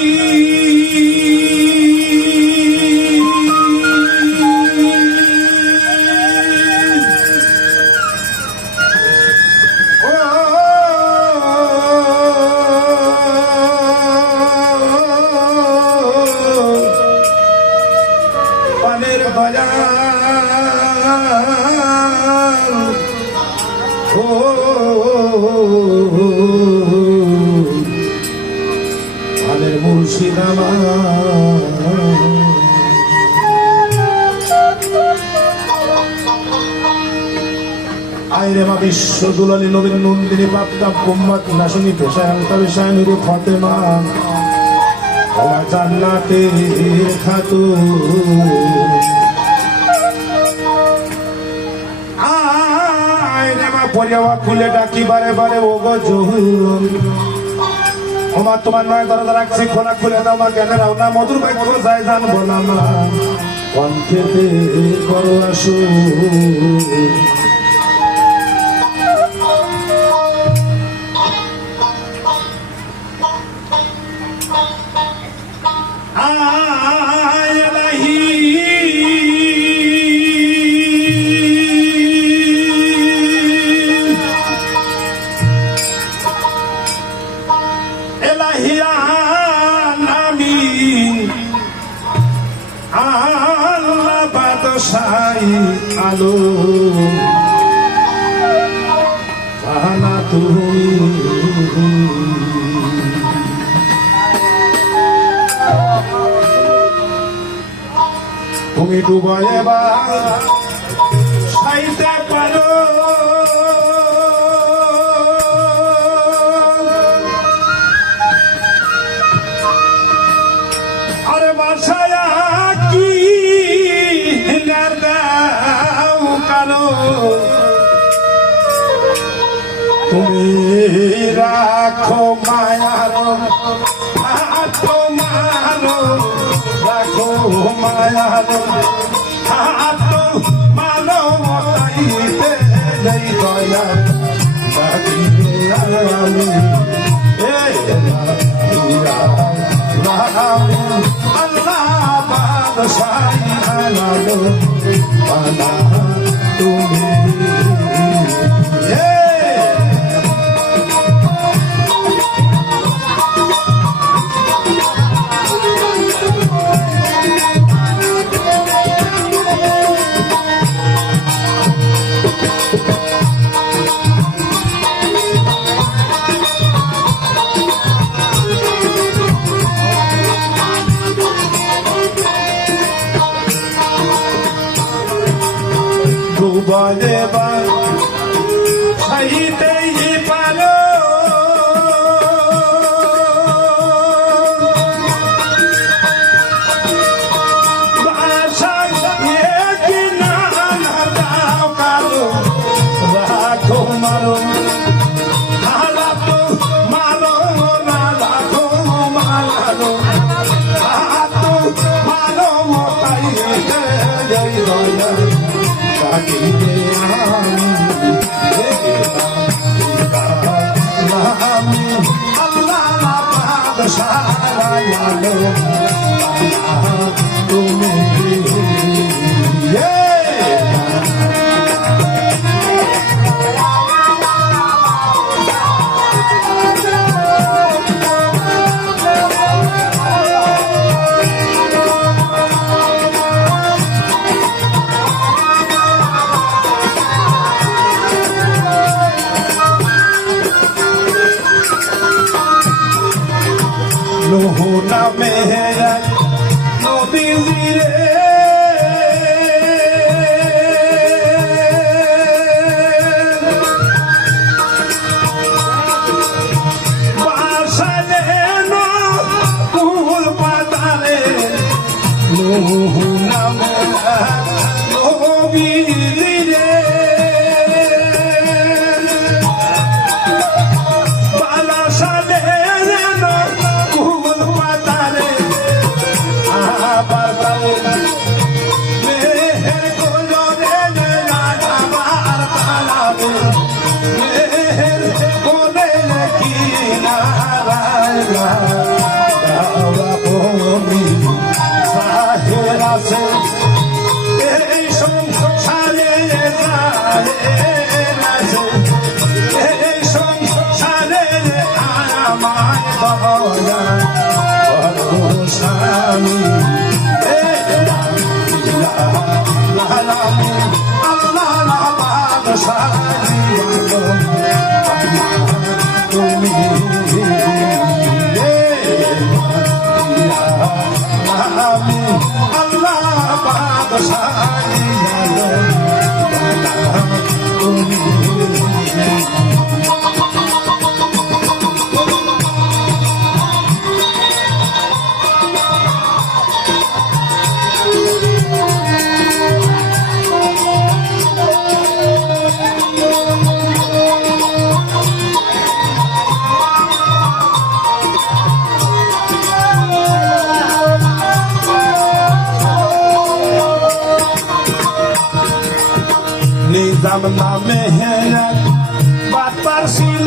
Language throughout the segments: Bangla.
You. বিশ্ব দুলালী নবীন নন্দিনী প্রাপ্তা মোহাম্মদ নাসনী পেশায় তবে শাহিনুর ফতেমা। ওমা জান্নাতে খাতু। পরিয়াওয়া খুলে ডাকি বারে বারে, ও গো জহুর। ওমা তোমার নয় দরজা রাখছি, খোলা খুলে দাও মা জ্ঞানে রাও না, মধুর বাক্য যায় জানব না মা। কণ্ঠেতে করো আসো তুমি ডুবায় এবার সাইতে পারো। আরে বাসায় কি কালো। তুমি রাখো মায়ার মায়ার হাত মানো মতাইতে নেই দয়া আমি এই আল্লাহ বাদশাহ আলাদো বানা ডুবলে বা সাইতেই বাদশাহ লোহ নামে a নাম নামে বাতার ছিল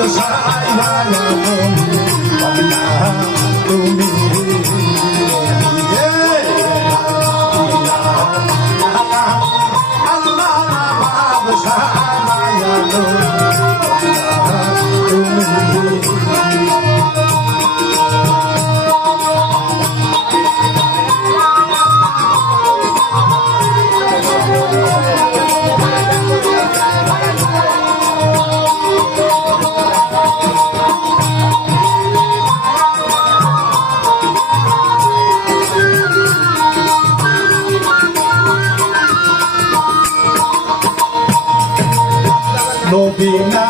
দশায় ভালো তুমি। you.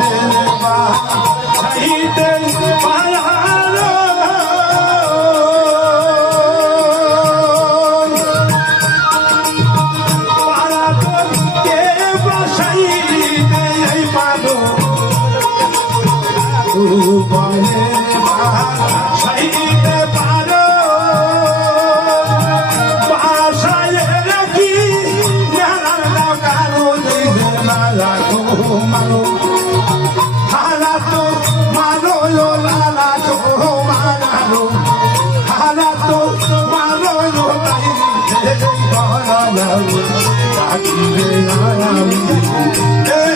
দিল বা આયા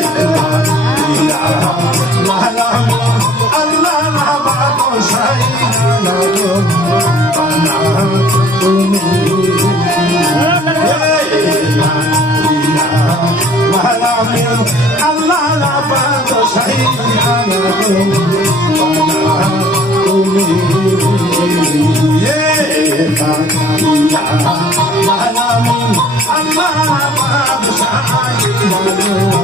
Ramana